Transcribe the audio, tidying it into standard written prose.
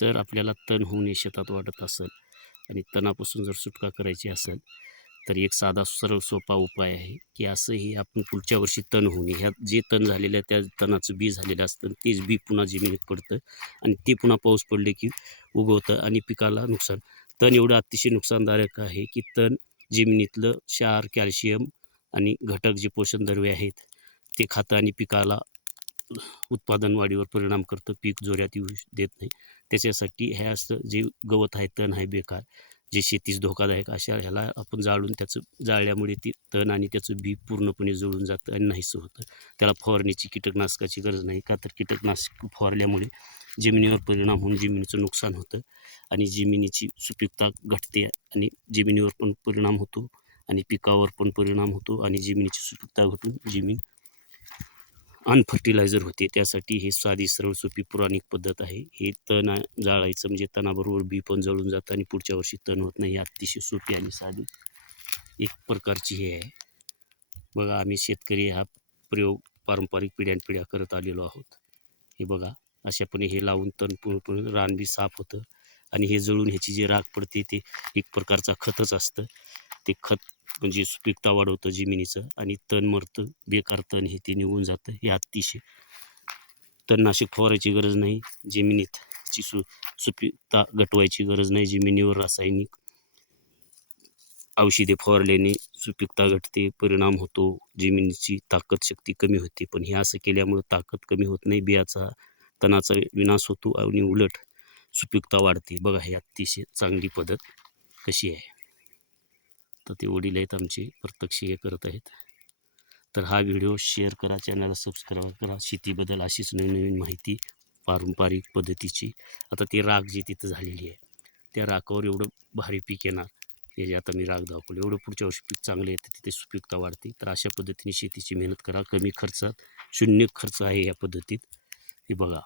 जर आपल्याला तण होऊ नये शेतात वाटत असेल आणि तणापासून जर सुटका करायची असेल तर एक साधा सरळ सोपा उपाय आहे की असंही आपण पुढच्या वर्षी तण होऊ नये, ह्यात जे तण झालेलं आहे त्या तणाचं बी झालेलं असतं तेच बी पुन्हा जमिनीत पडतं आणि ते पुन्हा पाऊस पडले की उगवतं आणि पिकाला नुकसान. तण एवढं अतिशय नुकसानदायक आहे की तण जमिनीतलं क्षार, कॅल्शियम आणि घटक जे पोषण द्रव्ये आहेत ते खातं आणि पिकाला उत्पादन वाढीवर परिणाम करतं, पीक जोरात येऊ देत नाही. त्याच्यासाठी हे असं जे गवत आहे, तण आहे बेकार, जे शेतीस धोकादायक, अशा ह्याला आपण जाळून त्याचं जाळल्यामुळे ती तण आणि त्याचं बी पूर्णपणे जळून जातं आणि नाहीसं होतं. त्याला फवारणीची, कीटकनाशकाची गरज नाही, का तर कीटकनाशक फवारल्यामुळे जमिनीवर परिणाम होऊन जमिनीचं नुकसान होतं आणि जमिनीची सुपीकता घटते आणि जमिनीवर पण परिणाम होतो आणि पिकावर पण परिणाम होतो आणि जमिनीची सुपीकता घटून जमीन अनफर्टिलायझर होते. त्यासाठी ही साधी सरळ सोपी पुराणिक पद्धत आहे. हे तण जाळायचं म्हणजे तणाबरोबर बी पण जळून जातं आणि पुढच्या वर्षी तण होत नाही. ही अतिशय सोपी आणि साधी एक प्रकारची हे आहे. बघा, आम्ही शेतकरी हा प्रयोग पारंपरिक पिढ्यानपिढ्या करत आलेलो आहोत. हे बघा, अशापणे हे लावून तण पूर्णपणे रान बी साफ होतं आणि हे जळून ह्याची जी राख पडते ते एक प्रकारचा खतच असतं. ते खत म्हणजे सुपीकता वाढवतं जमिनीचं आणि तण मरतं, बेकार तण हे ते निघून जातं. हे अतिशय तणनाशक फवारायची गरज नाही, जमिनीची सुपीकता घटवायची गरज नाही, जमिनीवर रासायनिक औषधे फवारल्याने सुपीकता घटते, परिणाम होतो, जमिनीची ताकद शक्ती कमी होते. पण हे असं केल्यामुळं ताकद कमी होत नाही, बियाचा तणाचा विनाश होतो आणि उलट सुपीकता वाढते. बघा, ही अतिशय चांगली पद्धत कशी आहे. तर ते वडील आहेत आमचे, प्रत्यक्ष हे करत आहेत. तर हा व्हिडिओ शेअर करा, चॅनलला सबस्क्राईब करा. शेतीबद्दल अशीच नवीन माहिती पारंपरिक पद्धतीची. आता ती राख जी तिथं झालेली आहे, त्या राखावर एवढं भारी पीक येणार, हे जे आता मी राख दाखवलं, एवढं पुढच्या वर्षी पीक चांगलं येतं, तिथे सुपीकता वाढते. तर अशा पद्धतीने शेतीची मेहनत करा, कमी खर्चात, शून्य खर्च आहे या पद्धतीत. हे बघा.